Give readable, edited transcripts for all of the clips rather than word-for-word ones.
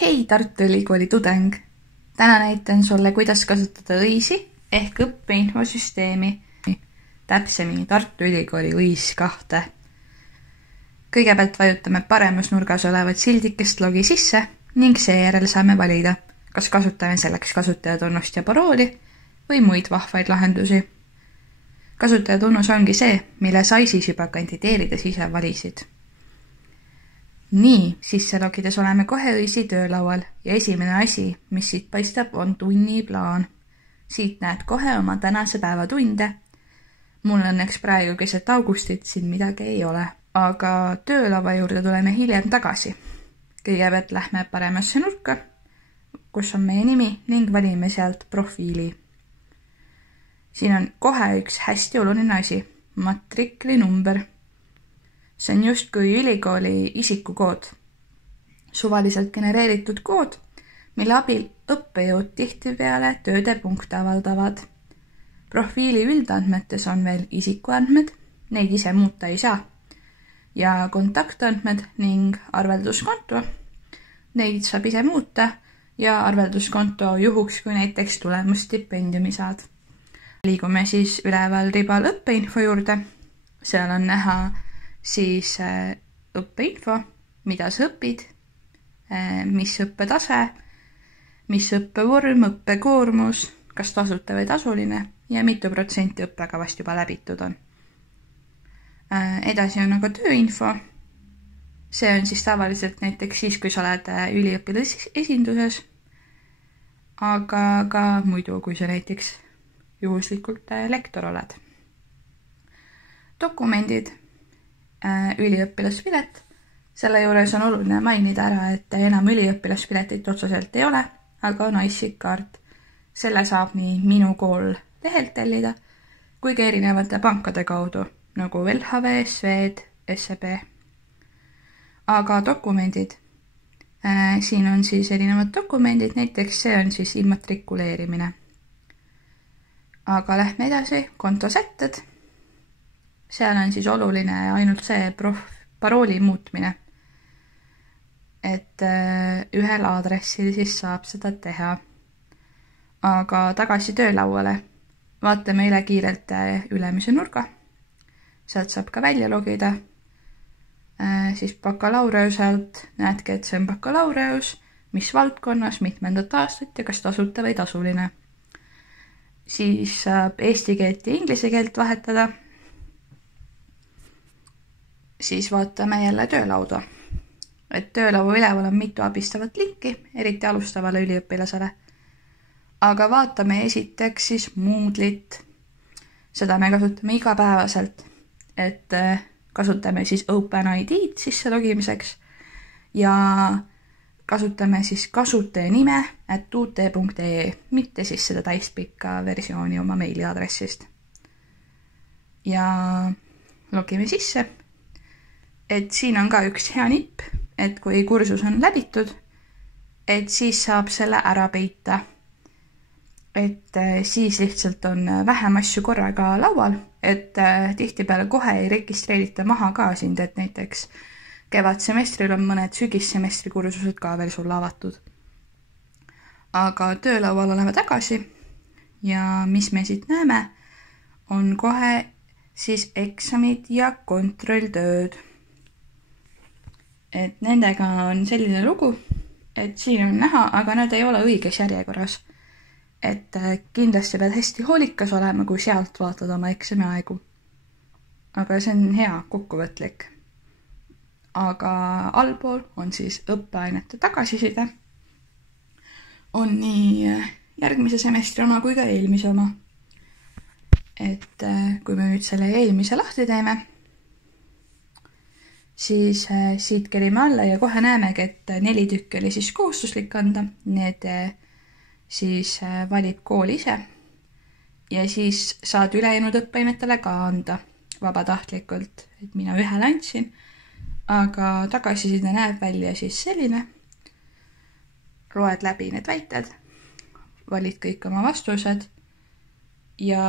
Hei Tartu Ülikooli tudeng! Täna näitan sulle, kuidas kasutada õisi ehk õppeinfosüsteemi, täpsemini Tartu Ülikooli õis 2. Kõigepealt vajutame paremas nurgas olevat sildikest logi sisse ning seejärel saame valida, kas kasutame selleks kasutajatunnust ja parooli või muid vahvaid lahendusi. Kasutajatunnus ongi see, mille sa siis juba kandideerides ise valisid. Nii, sisse logides oleme kohe õisi töölaual ja esimene asi, mis siit paistab, on tunniplaan. Siit näed kohe oma tänase päeva tunde. Mul õnneks praegu keset augustit siin midagi ei ole, aga töölava juurde tuleme hiljem tagasi. Kõigepealt lähme paremasse nurka, kus on meie nimi ning valime sealt profiili. Siin on kohe üks hästi oluline asi, matriklinumber. See on justkui ülikooli isikukood, suvaliselt genereeritud kood, mille abil õppejõud tihtipeale tööde punkte avaldavad. Profiili üldandmetes on veel isikuandmed, neid ise muuta ei saa, ja kontaktandmed ning arvelduskonto. Neid saab ise muuta ja arvelduskonto juhuks, kui näiteks tulemusstipendiumi saad. Liigume siis üleval ribal õppeinfo juurde. Seal on näha siis õppeinfo, mida sa õpid, mis õppetase, mis õppevorm, õppekoormus, kas tasuta või tasuline ja mitu protsenti õppekavast juba läbitud on. Edasi on aga tööinfo. See on siis tavaliselt näiteks siis, kui sa oled üliõpilasesinduses, aga ka muidu, kui sa näiteks juhuslikult lektor oled. Dokumendid. Üliõpilaspilet. Selle juures on oluline mainida ära, et enam üliõpilaspiletit otseselt ei ole, aga on IC-kaart. Selle saab nii Minu Kool lehelt tellida, kui ka erinevate pankade kaudu, nagu LHV, Swed, SEB. Aga dokumendid. Siin on siis erinevad dokumendid, näiteks see on siis immatrikuleerimine. Aga lähme edasi, kontosätted. Seal on siis oluline ainult see parooli muutmine, et ühel aadressil siis saab seda teha. Aga tagasi töölauale. Vaatame üle kiirelt ülemise nurga. Sealt saab ka välja logida. Siis bakalaureuselt näedki, et see on bakalaureus, mis valdkonnas, mitmendat aastat ja kas tasuta või tasuline. Siis saab eesti keelt ja inglise keelt vahetada. Siis vaatame jälle töölauda. Et töölaua üleval on mitu abistavat linki, eriti alustavale üliõpilasele. Aga vaatame esiteks siis Moodlet. Seda me kasutame igapäevaselt, et kasutame siis OpenID-d sisse logimiseks ja kasutame siis kasutaja nime @ut.ee, mitte siis seda täispikka versiooni oma meiliadressist. Ja logime sisse. Et siin on ka üks hea nipp, et kui kursus on läbitud, et siis saab selle ära peita. Et siis lihtsalt on vähem asju korraga laual, et tihtipeale kohe ei registreerita maha ka sind, et näiteks kevadsemestril on mõned sügissemestri kursused ka veel sulle avatud. Aga töölaual oleme tagasi ja mis me siit näeme, on kohe siis eksamid ja kontrolltööd. Et nendega on selline lugu, et siin on näha, aga nad ei ole õiges järjekorras. Et kindlasti pead hästi hoolikas olema, kui sealt vaatad oma eksami aegu. Aga see on hea kokkuvõtlik. Aga allpool on siis õppeainete tagasiside. On nii järgmise semestri oma kui ka eelmise oma. Et kui me nüüd selle eelmise lahti teeme, siis siit kerime alla ja kohe näemegi, et 4 tükki oli siis kohustuslik anda. Need siis valib kool ise ja siis saad ülejäänud õppeainetele ka anda vabatahtlikult. Et mina ühele andsin, aga tagasiside näeb välja siis selline. Loed läbi need väited, valid kõik oma vastused ja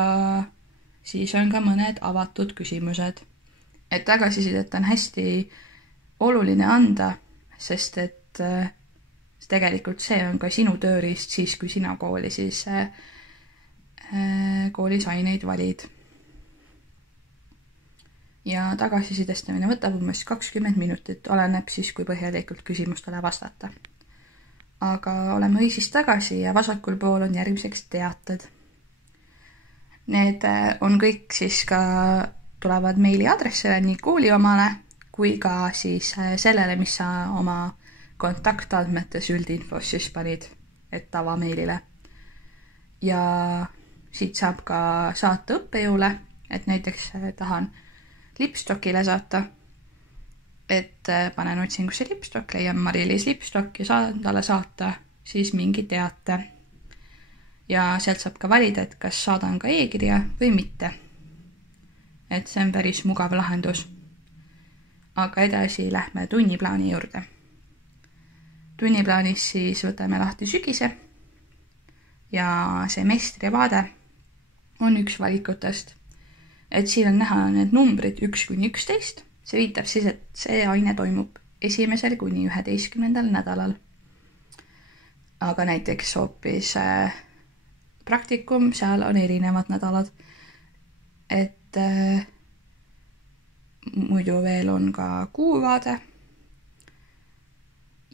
siis on ka mõned avatud küsimused. Et tagasisidet on hästi oluline anda, sest et tegelikult see on ka sinu tööriist siis, kui sina koolis aineid valid. Ja tagasisidestamine võtab umbes 20 minutit, oleneb siis, kui põhjalikult küsimustele vastata. Aga oleme õisist tagasi ja vasakul pool on järgmiseks teated. Need on kõik siis ka tulevad meili aadressile nii kooli omale kui ka siis sellele, mis sa oma kontaktandmetes üldinfos siis panid, et tavameilile. Ja siit saab ka saata õppejõule, et näiteks tahan lipstokile saata, et panen otsingusse lipstok, leian Mari-Liis Lipstok ja saan talle saata siis mingi teate. Ja sealt saab ka valida, et kas saadan ka e-kirja või mitte. Et see on päris mugav lahendus. Aga edasi lähme tunniplaani juurde. Tunniplaanis siis võtame lahti sügise ja semestri vaade on üks valikutest. Et siin on näha need numbrid 1–11. See viitab siis, et see aine toimub 1. kuni 11. nädalal. Aga näiteks hoopis praktikum, seal on erinevad nädalad. Et muidu veel on ka kuuvaade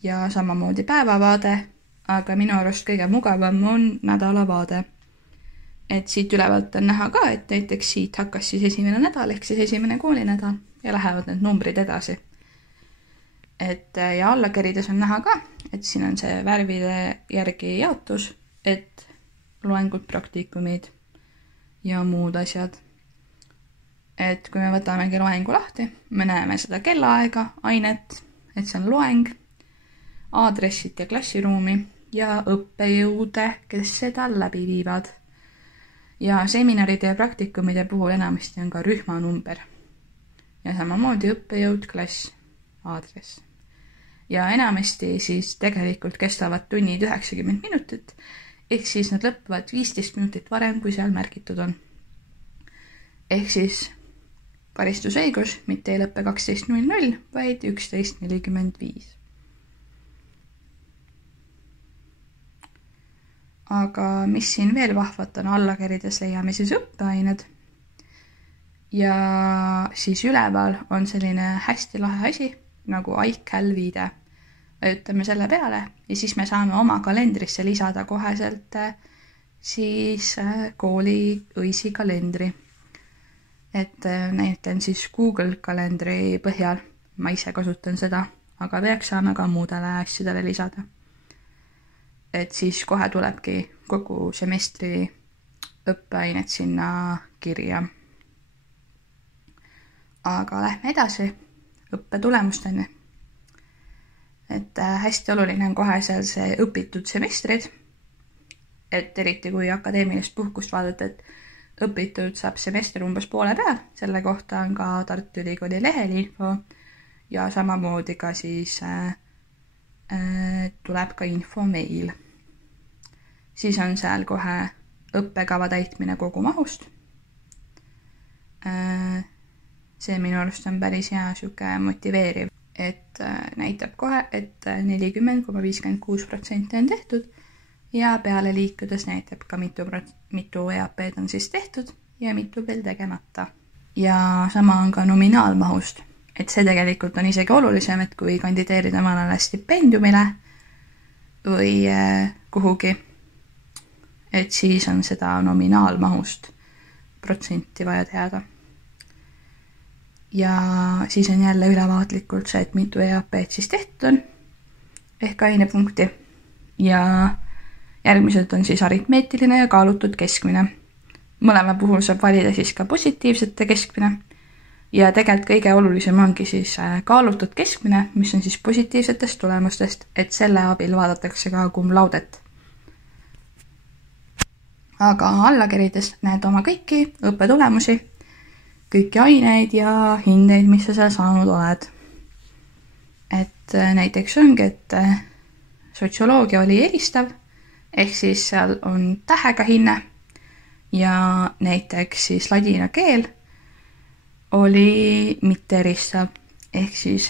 ja samamoodi päevavaade, aga minu arust kõige mugavam on nädalavaade. Et siit ülevalt on näha ka, et näiteks siit hakkas siis 1. nädal ehk siis 1. koolinädal ja lähevad need numbrid edasi. Et ja allakerides on näha ka, et siin on see värvide järgi jaotus, et loengud, praktikumid ja muud asjad. Et kui me võtamegi loengu lahti, me näeme seda kellaaega, ainet, et see on loeng, aadressit ja klassiruumi ja õppejõude, kes seda läbi viivad. Ja seminaride ja praktikumide puhul enamasti on ka rühmanumber. Ja samamoodi õppejõud, klass, aadress. Ja enamasti siis tegelikult kestavad tunnid 90 minutit, ehk siis nad lõppevad 15 minutit varem, kui seal märgitud on. Ehk siis karistusõigus mitte ei lõppe 12.00, vaid 11.45. Aga mis siin veel vahvat on, allakerides leiame siis õppeained. Ja siis üleval on selline hästi lahe asi, nagu iCal viide. Ütleme selle peale ja siis me saame oma kalendrisse lisada koheselt siis kooli õisi kalendri. Et näitan siis Google kalendri põhjal. Ma ise kasutan seda, aga peaks saame ka muudele asjadele lisada. Et siis kohe tulebki kogu semestri õppeainet sinna kirja. Aga lähme edasi õppetulemusteni. Et hästi oluline on kohe seal see õpitud semestrid. Et eriti kui akadeemilist puhkust vaadata, et õpitud saab semester umbes poole peal. Selle kohta on ka Tartu Ülikooli lehel info ja samamoodi ka siis tuleb ka info meil. Siis on seal kohe õppekava täitmine kogu mahust. See minu arust on päris hea siuke motiveeriv, et näitab kohe, et 40,56% on tehtud ja peale liikudes näitab ka mitu EAP-d on siis tehtud ja mitu veel tegemata. Ja sama on ka nominaalmahust. Et see tegelikult on isegi olulisem, et kui kandideerida mõnele stipendiumile või kuhugi, et siis on seda nominaalmahust protsenti vaja teada. Ja siis on jälle ülevaatlikult see, et mitu EAP-d siis tehtud on, ehk ainepunkti. Ja järgmised on siis aritmeetiline ja kaalutud keskmine. Mõlema puhul saab valida siis ka positiivsete keskmine. Ja tegelikult kõige olulisem ongi siis kaalutud keskmine, mis on siis positiivsetest tulemustest, et selle abil vaadatakse ka cum laudet. Aga allakerides näed oma kõiki õppetulemusi, kõiki aineid ja hindeid, mis sa seal saanud oled. Et näiteks ongi, et sotsioloogia oli eristav, ehk siis seal on tähega hinne ja näiteks siis ladina keel oli mitte eristav, ehk siis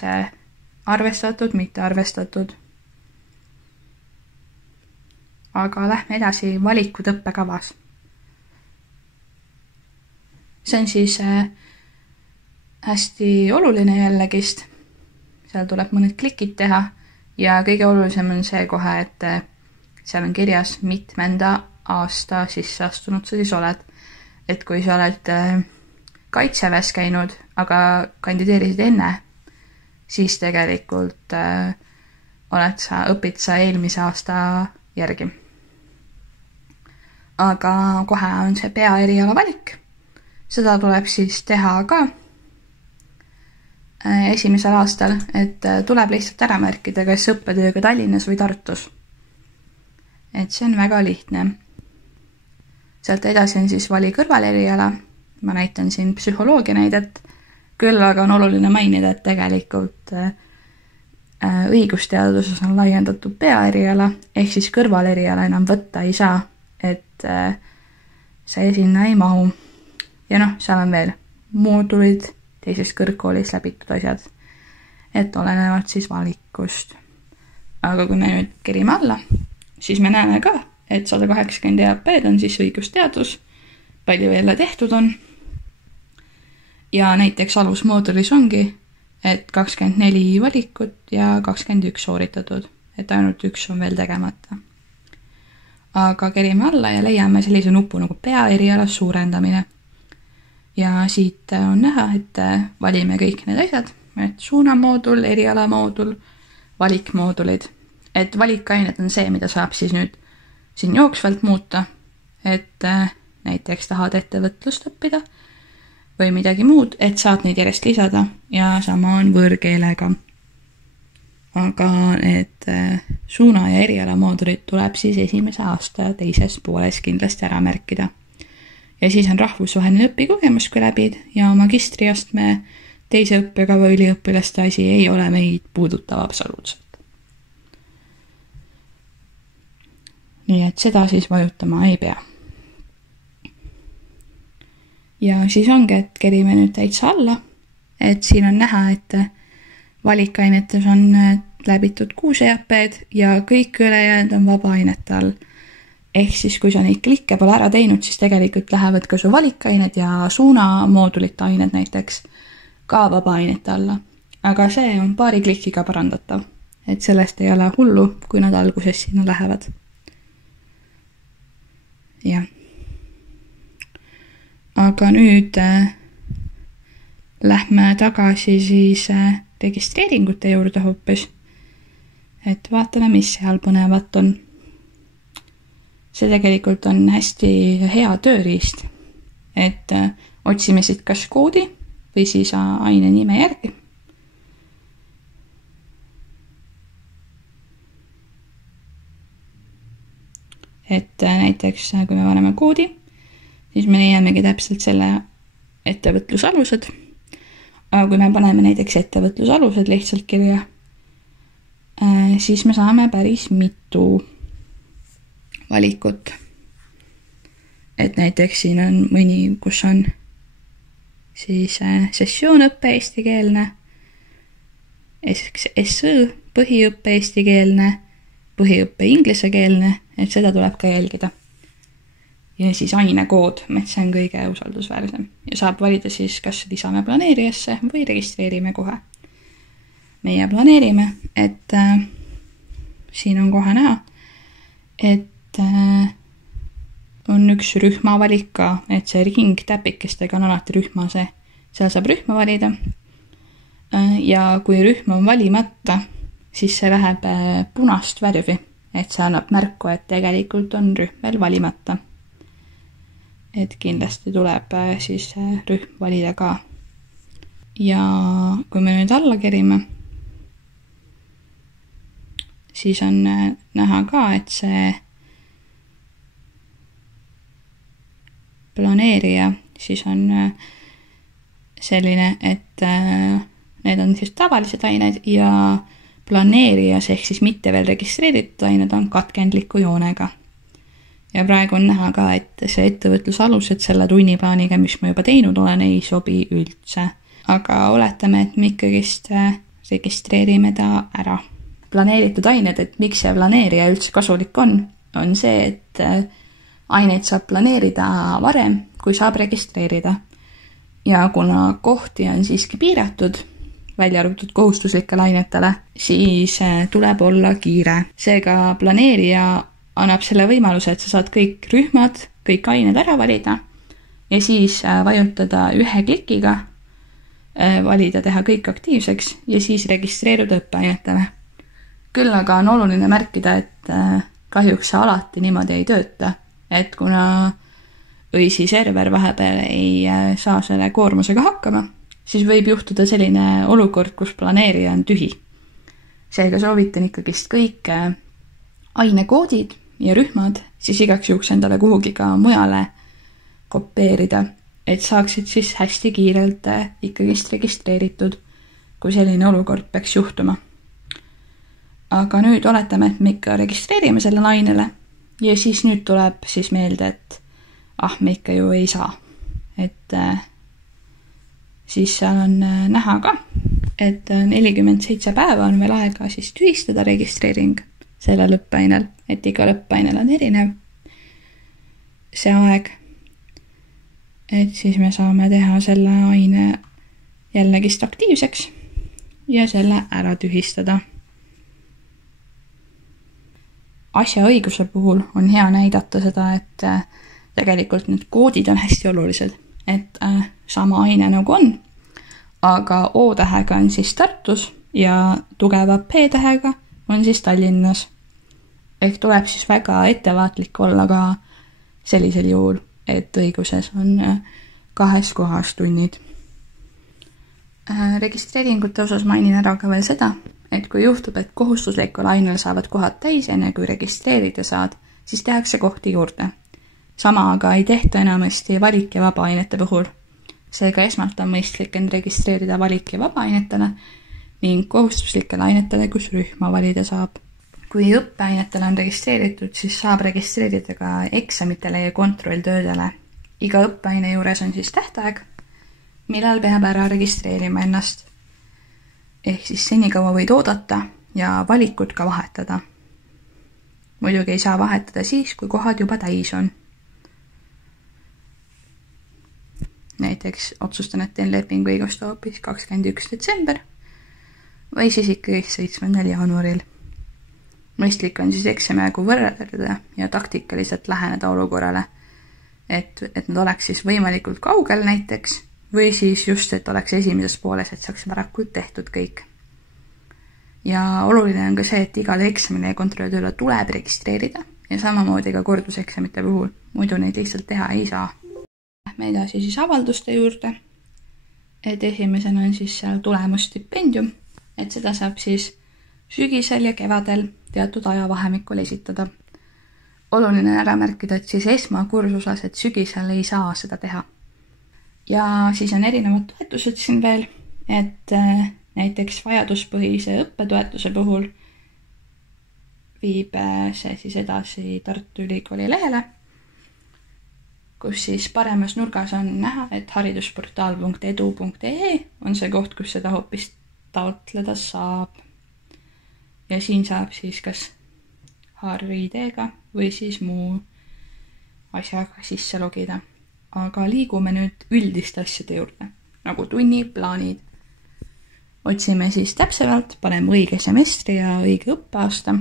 arvestatud, mitte arvestatud. aga lähme edasi valikud õppekavas. See on siis hästi oluline jällegist. Seal tuleb mõned klikid teha ja kõige olulisem on see kohe, et seal on kirjas, mitmenda aasta sisse astunud sa siis oled. Et kui sa oled kaitseväes käinud, aga kandideerisid enne, siis tegelikult õpid sa eelmise aasta järgi. Aga kohe on see peaeriala valik. Seda tuleb siis teha ka esimesel aastal, et tuleb lihtsalt ära märkida, kas õppetööga Tallinnas või Tartus. Et see on väga lihtne. Sealt edasi on siis vali kõrvaleriala. Ma näitan siin psühholoogia näidet. Küll aga on oluline mainida, et tegelikult õigusteaduses on laiendatud peaeriala, ehk siis kõrvaleriala enam võtta ei saa, et see sinna ei mahu. Ja seal on veel moodulid, teises kõrgkoolis läbitud asjad, et olenevalt siis valikust. Aga kui me nüüd kerime alla, siis me näeme ka, et 180 EAP-d on siis õigusteadus, palju jälle tehtud on. Ja näiteks alusmoodulis ongi, et 24 valikut ja 21 sooritatud, et ainult üks on veel tegemata. Aga kerime alla ja leiame sellise nupu nagu peaeriala suurendamine. Ja siit on näha, et valime kõik need asjad, et suunamoodul, erialamoodul, valikmoodulid. Et valikained on see, mida saab siis nüüd siin jooksvalt muuta, et näiteks tahad ettevõtlust õppida või midagi muud, et saad neid järjest lisada ja sama on võõrkeelega. Aga need suuna- ja erialamoodulid tuleb siis esimese aasta teises pooles kindlasti ära märkida. Ja siis on rahvusvaheline õpikogemus, kui läbid ja magistriastme teise õppekava üliõpilaste asi ei ole meid puudutav absoluutselt. Nii et seda siis vajutama ei pea. Ja siis ongi, et kerime nüüd täitsa alla, et siin on näha, et valikainetes on läbitud 6 EAP-d ja kõik ülejäänud on vabaainete all. Ehk siis, kui sa neid klikke pole ära teinud, siis tegelikult lähevad ka su valikained ja suunamoodulite ained näiteks ka vabaainete alla. Aga see on paari klikiga parandatav, et sellest ei ole hullu, kui nad alguses sinna lähevad. Ja. Aga nüüd lähme tagasi siis registreeringute juurde hoopis, et vaatame, mis seal põnevat on. See tegelikult on hästi hea tööriist, et otsime siit kas koodi või siis aine nime järgi. Et näiteks, kui me paneme koodi, siis me leiamegi täpselt selle ettevõtlusalused. Aga kui me paneme näiteks ettevõtlusalused lihtsalt kirja, siis me saame päris mitu valikut. Et näiteks siin on mõni, kus on siis sessioonõppe eestikeelne, SÖ, põhiõppe eestikeelne, põhiõppe ingliskeelne, et seda tuleb ka jälgida. Ja siis ainekood, et see on kõige usaldusväärsem. Ja saab valida siis, kas lisame planeerijasse või registreerime kohe. Meie planeerime, et siin on kohe näha, et on üks rühmavalik ka, et see ring täpikestega on alati rühma see. Seal saab rühma valida. Ja kui rühm on valimata, siis see läheb punast värvi, et see annab märku, et tegelikult on rühm veel valimata. Et kindlasti tuleb siis rühm valida ka. Ja kui me nüüd alla kerime, siis on näha ka, et see planeerija siis on selline, et need on siis tavalised ained ja planeerijas ehk siis mitte veel registreeritud ained on katkendliku joonega. Ja praegu on näha ka, et see ettevõtlusalused selle tunniplaaniga, mis ma juba teinud olen, ei sobi üldse. Aga oletame, et me ikkagist registreerime ta ära. Planeeritud ained, et miks see planeerija üldse kasulik on, on see, et aineid saab planeerida varem, kui saab registreerida. Ja kuna kohti on siiski piiratud, välja arvatud kohustuslikele ainetele, siis tuleb olla kiire. Seega planeerija annab selle võimaluse, et sa saad kõik rühmad, kõik ained ära valida ja siis vajutada ühe klikiga, valida, teha kõik aktiivseks ja siis registreeruda õppeainetele. Küll aga on oluline märkida, et kahjuks see alati niimoodi ei tööta, et kuna õisi server vahepeal ei saa selle koormusega hakkama, siis võib juhtuda selline olukord, kus planeerija on tühi. Seega soovitan ikkagist kõik ainekoodid ja rühmad siis igaks juhuks endale kuhugi ka mujale kopeerida, et saaksid siis hästi kiirelt ikkagist registreeritud, kui selline olukord peaks juhtuma. Aga nüüd oletame, et me ikka registreerime selle ainele ja siis nüüd tuleb siis meelde, et me ikka ju ei saa. Et siis seal on näha ka, et 47 päeva on veel aega siis tühistada registreering sellel õppeainel, et igal õppeainel on erinev see aeg. Et siis me saame teha selle aine jällegist aktiivseks ja selle ära tühistada. Asjaõiguse puhul on hea näidata seda, et tegelikult need koodid on hästi olulised, et sama aine nagu on, aga O-tähega on siis Tartus ja tugeva P-tähega on siis Tallinnas. Ehk tuleb siis väga ettevaatlik olla ka sellisel juhul, et õiguses on 2 kohas tunnid. Registreeringute osas mainin ära ka veel seda, et kui juhtub, et kohustuslikul ainel saavad kohad täis enne kui registreerida saad, siis tehakse kohti juurde. Sama aga ei tehta enamasti valik- ja vabaainete puhul. Seega esmalt on mõistlik end registreerida valik- ja vabaainetele ning kohustuslikele ainetele, kus rühma valida saab. Kui õppeainetele on registreeritud, siis saab registreerida ka eksamitele ja kontrolltöödele. Iga õppeaine juures on siis tähtaeg, millal peab ära registreerima ennast. Ehk siis senikaua võid oodata ja valikut ka vahetada. Muidugi ei saa vahetada siis, kui kohad juba täis on. Näiteks otsustan, et teen lepingu õigusta hoopis 21. detsember või siis ikkagi 7. jaanuaril. Mõistlik on siis eksamiaegu võrrelda ja taktikaliselt läheneda olukorrale, et nad oleks siis võimalikult kaugel näiteks või siis just, et oleks esimeses pooles, et saaks varakult tehtud kõik. Ja oluline on ka see, et igale eksamile ja kontrollitööle tuleb registreerida ja samamoodi ka korduseksamite puhul, muidu neid lihtsalt teha ei saa. Lähme edasi siis avalduste juurde, et esimesena on siis seal tulemusstipendium, et seda saab siis sügisel ja kevadel teatud ajavahemikul esitada. Oluline on ära märkida, et siis esmakursuslased, et sügisel ei saa seda teha. Ja siis on erinevad toetused siin veel, et näiteks vajaduspõhise õppetoetuse puhul viib see siis edasi Tartu Ülikooli lehele, kus siis paremas nurgas on näha, et haridusportaal.edu.ee on see koht, kus seda hoopis taotleda saab. Ja siin saab siis kas HRID-ga või siis muu asjaga sisse logida. Aga liigume nüüd üldiste asjade juurde, nagu tunniplaanid. Otsime siis täpsemalt, paneme õige semestri ja õige õppeaasta.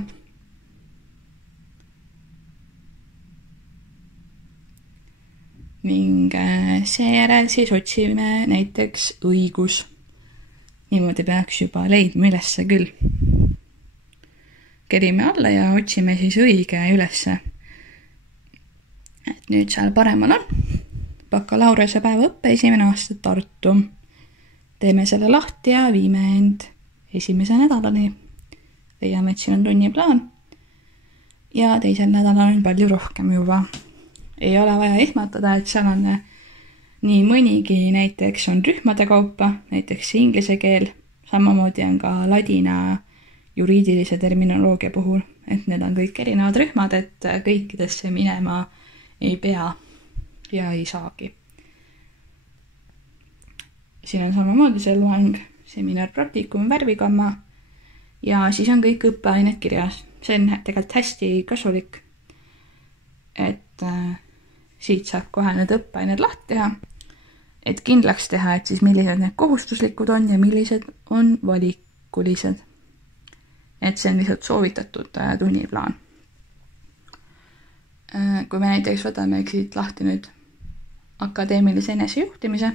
Ning seejärel siis otsime näiteks õigus. Niimoodi peaks juba leidma ülesse küll. Kerime alla ja otsime siis õige ülesse. Et nüüd seal paremal on bakalaureuse päeva õppe 1. aasta Tartu. Teeme selle lahti ja viime end 1. nädalani. Leiame, et siin on tunniplaan. Ja 2. nädalal on palju rohkem juba. Ei ole vaja ehmatada, et seal on nii mõnigi, näiteks on rühmade kaupa, näiteks inglise keel. Samamoodi on ka ladina juriidilise terminoloogia puhul, et need on kõik erinevad rühmad, et kõikidesse minema ei pea ja ei saagi. Siin on samamoodi see loeng, seminar, praktikum, värvikamma ja siis on kõik õppeained kirjas. See on tegelikult hästi kasulik, et siit saab kohe need õppeained lahti teha, et kindlaks teha, et siis millised need kohustuslikud on ja millised on valikulised. Et see on lihtsalt soovitatud tunniplaan. Kui me näiteks võtame siit lahti nüüd akadeemilise enesejuhtimise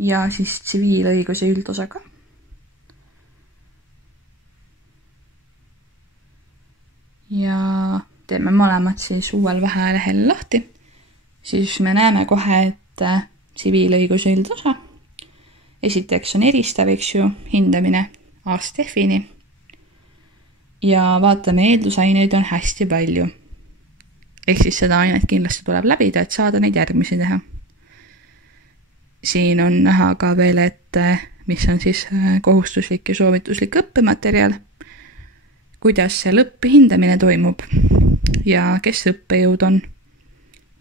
ja siis tsiviilõiguse üldosaga. Ja teeme mõlemad siis uuel vähelehel lahti, siis me näeme kohe, et tsiviilõiguse üldosa. Esiteks on eristav, eks ju, hindamine A-Stefini ja vaatame, eeldusaineid on hästi palju. Ehk siis seda ainet kindlasti tuleb läbida, et saada neid järgmisi teha. Siin on näha ka veel, et mis on siis kohustuslik ja soovituslik õppematerjal, kuidas see lõpphindamine toimub ja kes õppejõud on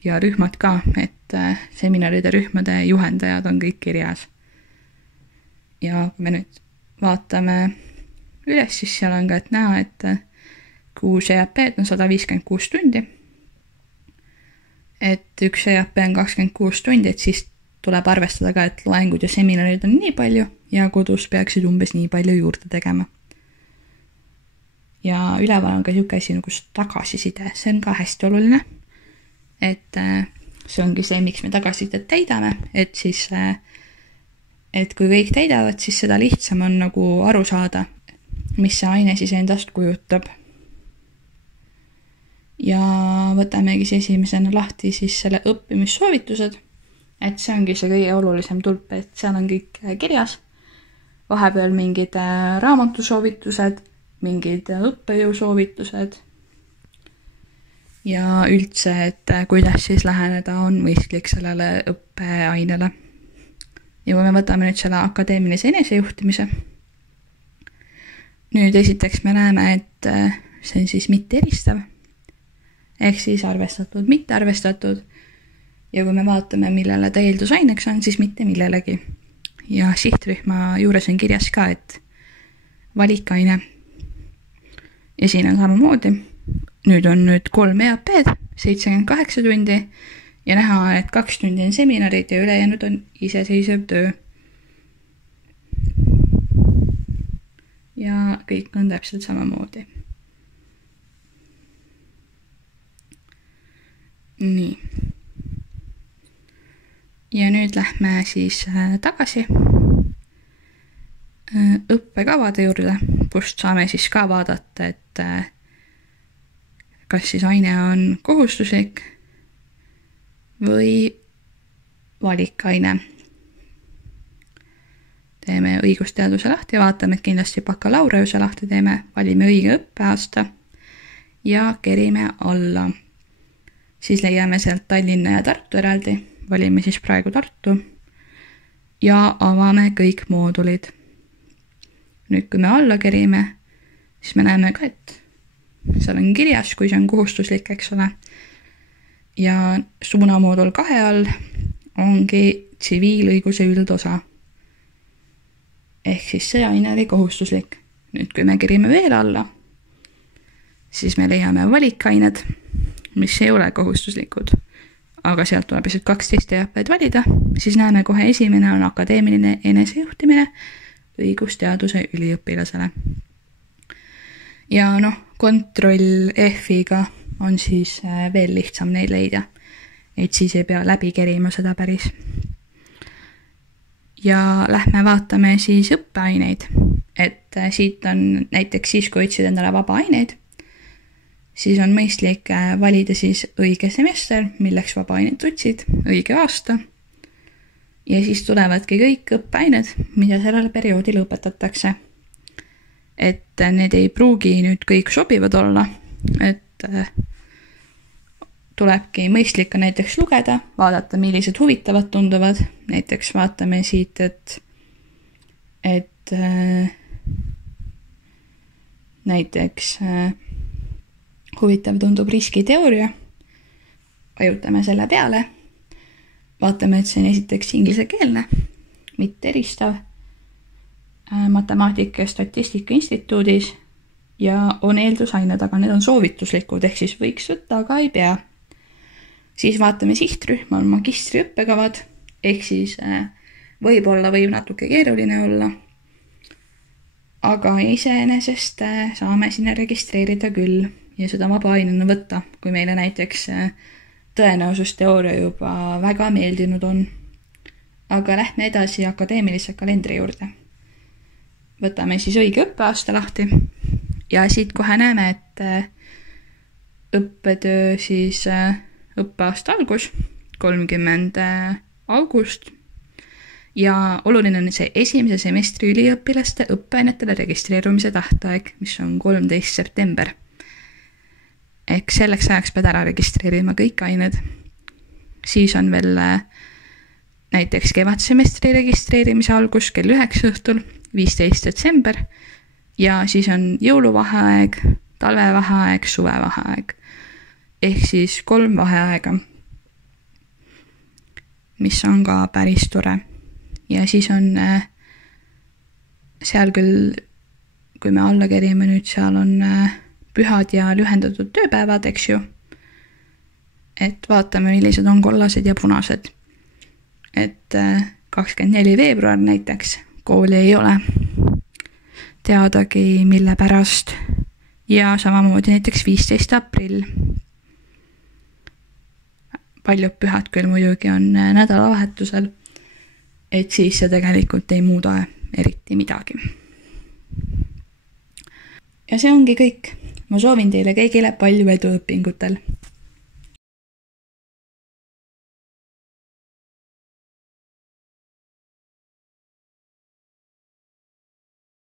ja rühmad ka, et seminaride rühmade juhendajad on kõik kirjas. Ja kui me nüüd vaatame üles, siis seal on ka, et näha, et 6 EAP-d on 156 tundi. Et üks EAP on 26 tundi, et siis tuleb arvestada ka, et loengud ja seminarid on nii palju ja kodus peaksid umbes nii palju juurde tegema. Ja üleval on ka niisugune asi nagu tagasiside, see on ka hästi oluline. Et see ongi see, miks me tagasisidet täidame, et siis et kui kõik täidavad, siis seda lihtsam on nagu aru saada, mis see aine siis endast kujutab. Ja võtamegi siis esimesena lahti siis selle õppimissoovitused, et see ongi see kõige olulisem tulp, et seal on kõik kirjas. Vahepeal mingid raamatusoovitused, mingid õppejõusoovitused ja üldse, et kuidas siis läheneda on mõistlik sellele õppeainele. Ja kui me võtame nüüd selle akadeemilise enesejuhtimise, nüüd esiteks me näeme, et see on siis mitte eristav, ehk siis arvestatud, mitte arvestatud. Ja kui me vaatame, millele ta eeldusaineks on, siis mitte millelegi. Ja sihtrühma juures on kirjas ka, et valikaine. Ja siin on samamoodi. Nüüd on 3 EAP-d, 78 tundi ja näha, et 2 tundi on seminarid ja ülejäänud on iseseisev töö. Ja kõik on täpselt samamoodi. Nii. Ja nüüd lähme siis tagasi õppekavade juurde, kust saame siis ka vaadata, et kas siis aine on kohustuslik või valikaine. Teeme õigusteaduse lahti ja vaatame, et kindlasti bakalaureuse lahti teeme, valime õige õppeaasta ja kerime alla. Siis leiame sealt Tallinna ja Tartu eraldi, valime siis praegu Tartu ja avame kõik moodulid. Nüüd, kui me alla kerime, siis me näeme ka, et seal on kirjas, kui see on kohustuslik, eks ole. Ja suunamoodul 2 all ongi tsiviilõiguse üldosa. Ehk siis see aine oli kohustuslik. Nüüd, kui me kerime veel alla, siis me leiame valikained, mis ei ole kohustuslikud. Aga sealt tuleb lihtsalt 12 EAP-d valida, siis näeme kohe esimene on akadeemiline enesejuhtimine õigusteaduse üliõpilasele. Ja kontroll F-iga on siis veel lihtsam neid leida, et siis ei pea läbi kerima seda päris. Ja lähme vaatame siis õppeaineid, et siit on näiteks siis, kui otsid endale vaba aineid, siis on mõistlik valida siis õige semester, milleks vaba ainet otsid, õige aasta. Ja siis tulevadki kõik õppeained, mida sellel perioodil õpetatakse. Et need ei pruugi nüüd kõik sobivad olla, et tulebki mõistlik näiteks lugeda, vaadata, millised huvitavad tunduvad. Näiteks vaatame siit, et näiteks huvitav tundub riskiteooria. Vajutame selle peale. Vaatame, et see on esiteks inglisekeelne, mitte eristav. Matemaatika ja statistika instituudis ja on eeldusained, aga need on soovituslikud, ehk siis võiks võtta, aga ei pea. Siis vaatame sihtrühma, on magistriõppekavad, ehk siis võib natuke keeruline olla, aga iseenesest saame sinna registreerida küll ja seda vaba ainena võtta, kui meile näiteks tõenäosusteooria juba väga meeldinud on. Aga lähme edasi akadeemilise kalendri juurde. Võtame siis õige õppeaasta lahti ja siit kohe näeme, et õppetöö siis õppeaasta algus 30. august ja oluline on see esimese semestri üliõpilaste õppeainetele registreerumise tähtaeg, mis on 13. september. Ehk selleks ajaks pead ära registreerima kõik ained. Siis on veel näiteks kevadsemestri registreerimise algus kell 9 õhtul, 15. detsember ja siis on jõuluvaheaeg, talvevaheaeg, suvevaheaeg. Ehk siis 3 vaheaega, mis on ka päris tore. Ja siis on seal küll, kui me alla kerime nüüd, seal on pühad ja lühendatud tööpäevad, eks ju. Et vaatame, millised on kollased ja punased. Et 24. veebruar näiteks kooli ei ole. Teadagi, mille pärast. Ja samamoodi näiteks 15. aprill. Paljud pühad küll muidugi on nädalavahetusel. Et siis see tegelikult ei muuda eriti midagi. Ja see ongi kõik. Ma soovin teile kõigile palju edu õpingutel.